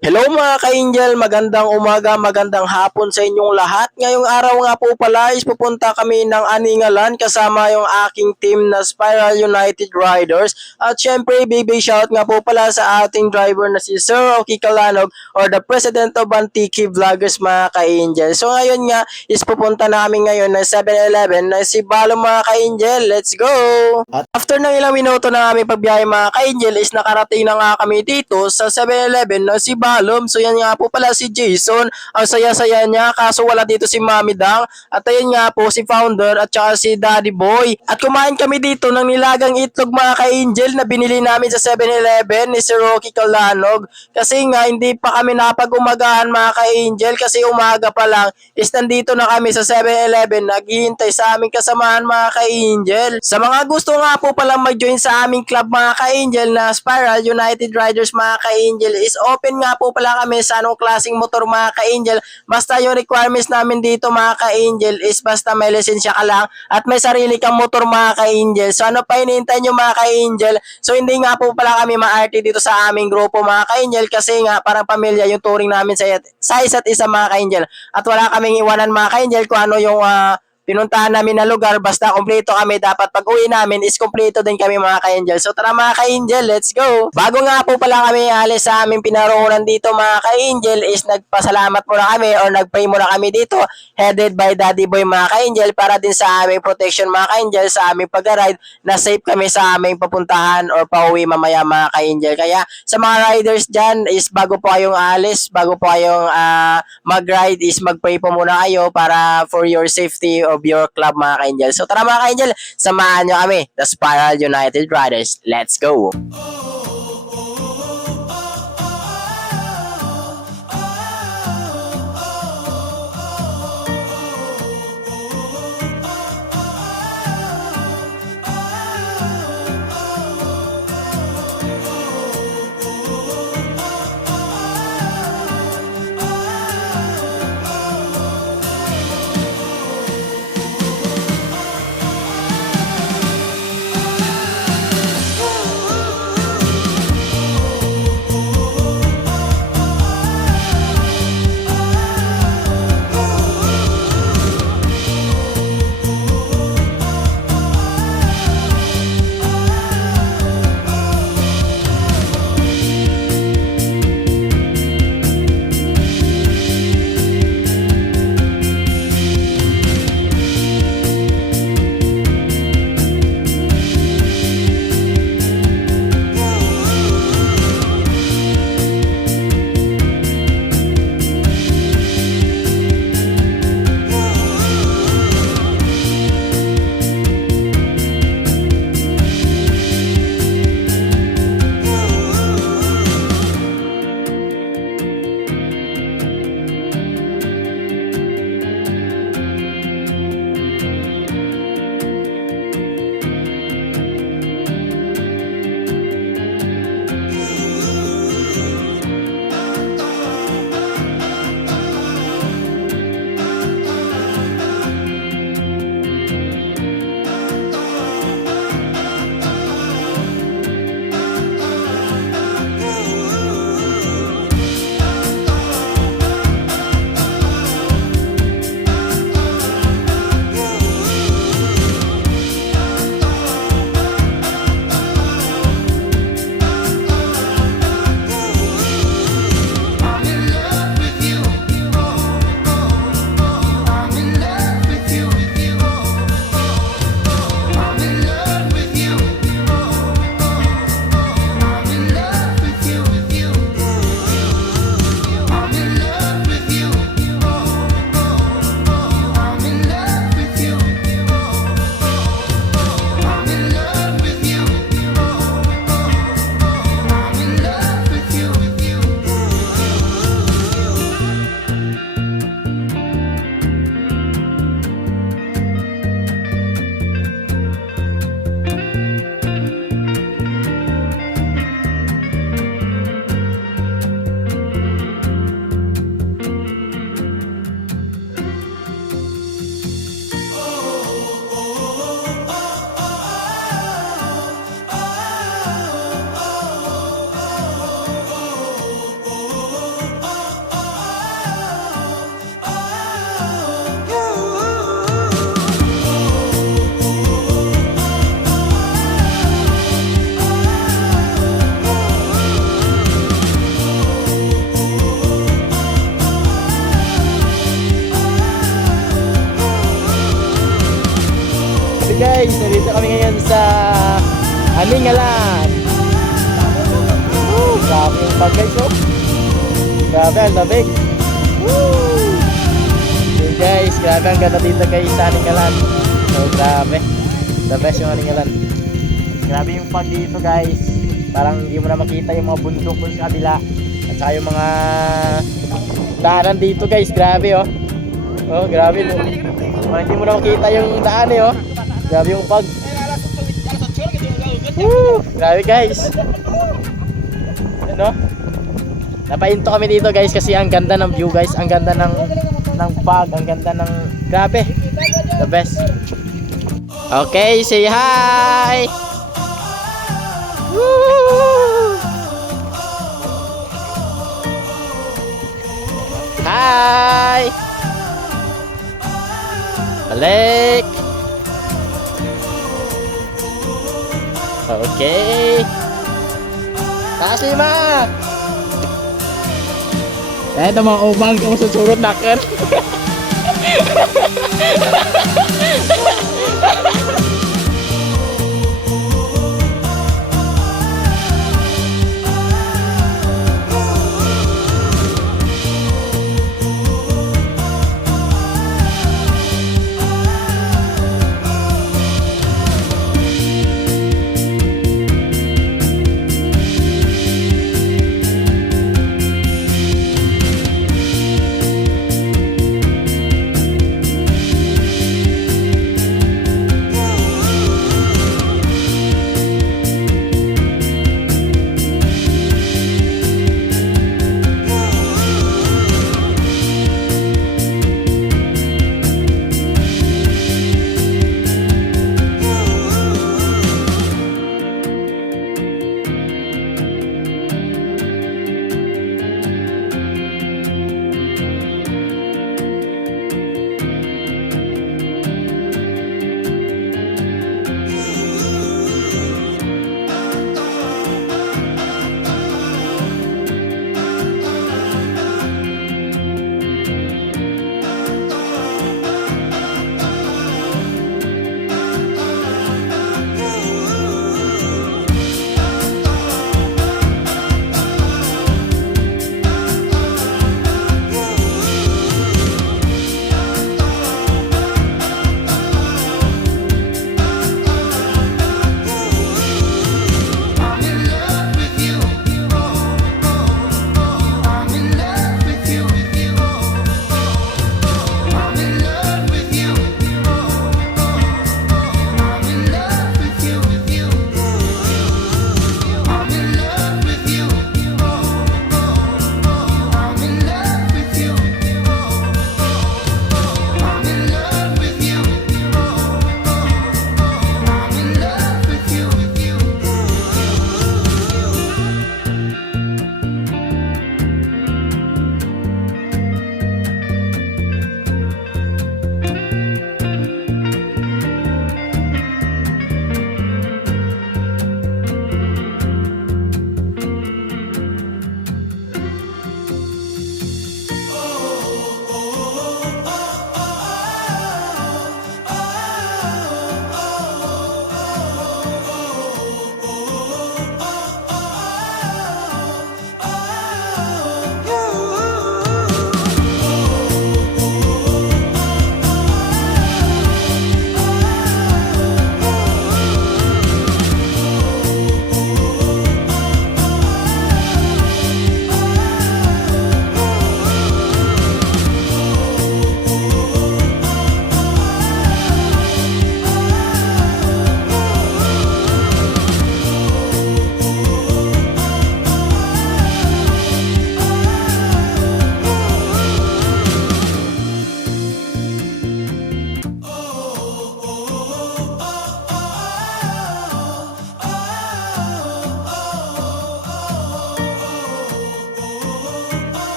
Hello mga ka-Angel, magandang umaga, magandang hapon sa inyong lahat. Ngayong araw nga po pala is pupunta kami ng Aningalan kasama yung aking team na Spiral United Riders. At syempre, baby shout nga po pala sa ating driver na si Sir Oki Kalanog or the President of Antique Vloggers mga ka-Angel. So ngayon nga is pupunta namin ngayon ng 7-Eleven na si Balo mga ka-Angel. Let's go! At after ng ilang minuto na aming pagbiyahe mga ka-Angel is nakarating na nga kami dito sa 7-Eleven na si Balom. So yan nga po pala si Jason. Ang saya-saya niya kaso wala dito si Mami Dang. At ayun nga po si Founder at saka si Daddy Boy. At kumain kami dito ng nilagang itlog mga ka-Angel na binili namin sa 7-Eleven ni Sir Rocky Calanog. Kasi nga hindi pa kami napag-umagahan mga ka-Angel kasi umaga pa lang is nandito na kami sa 7-Eleven naghihintay sa aming kasamahan mga ka-Angel. Sa mga gusto nga po palang mag-join sa aming club mga ka-Angel na Spiral United Riders mga ka-Angel is open nga po pala kami sa anong klaseng motor mga ka-Angel. Basta yung requirements namin dito mga ka-Angel is basta may lisensya ka lang at may sarili kang motor mga ka-Angel. So ano pa hinihintay nyo mga ka-Angel? So hindi nga po pala kami ma-RT dito sa aming grupo mga ka-Angel kasi nga parang pamilya yung touring namin sa isa't isa mga ka-Angel. At wala kaming iwanan mga ka-Angel kung ano yung pinuntahan namin na lugar, basta kompleto kami. Dapat pag uwi namin is kompleto din kami mga ka-Angel. So tara mga ka-Angel, let's go! Bago nga po pala kami alis sa aming pinaroonan dito mga ka-Angel is nagpasalamat muna kami or nagpray muna kami dito headed by Daddy Boy mga ka-Angel para din sa aming protection mga ka-Angel sa aming pag-ride na safe kami sa aming papuntahan or pauwi mamaya mga ka-Angel. Kaya sa mga riders dyan is bago po kayong alis, bago po kayong mag-ride is mag-pray po muna kayo para for your safety of your club mga ka-Angel. So tara mga ka-Angel, samahan nyo kami, the Spiral United Riders. Let's go! Nandito kami ngayon sa Aningalan. Grabe yung pag guys, oh. Grabe ang lamig. Okay guys, grabe ang ganda dito guys sa Aningalan. So grabe, the best yung Aningalan. Grabe yung pag dito guys. Parang hindi mo na makita yung mga bundok dun sa kabila. At saka yung mga daanan dito guys, grabe oh. Oh, grabe no. Parang hindi mo na makita yung daan eh oh. Grabe yung pag. Grabe guys. Ano? Napahinto kami dito guys kasi ang ganda ng view guys, ang ganda ng pag, ang ganda ng grabe. The best. Okay, say hi. Woo! Hi. Balik. Okay. Taas lima. Ito mga umang kung susurot na kan.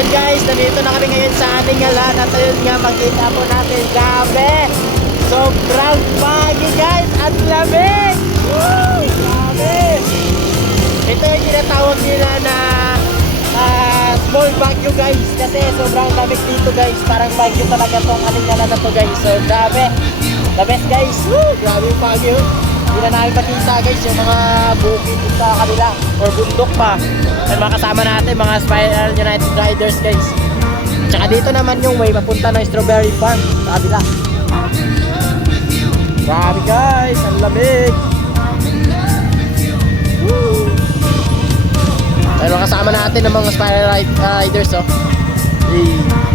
Ayun guys, nandito na kami ngayon sa Aningalan at ayun nga, makita po natin, grabe! Sobrang pagi guys at lamig! Woo! Grabe! Ito yung tinatawag nila na small Baguio guys kasi sobrang lamig dito guys. Parang Baguio talaga tong Aningalan na to guys. So grabe! The best guys! Woo! Grabe yung Baguio! Hindi na namin makita guys yung mga bukid sa kabila or bundok pa. At mga kasama natin mga Spiral United Riders guys. Tsaka dito naman yung way papunta ng Strawberry Farm sa kabila. Grabe guys, ang lamig. Woo! Pero kasama natin ng mga Spiral Riders oh. Hey.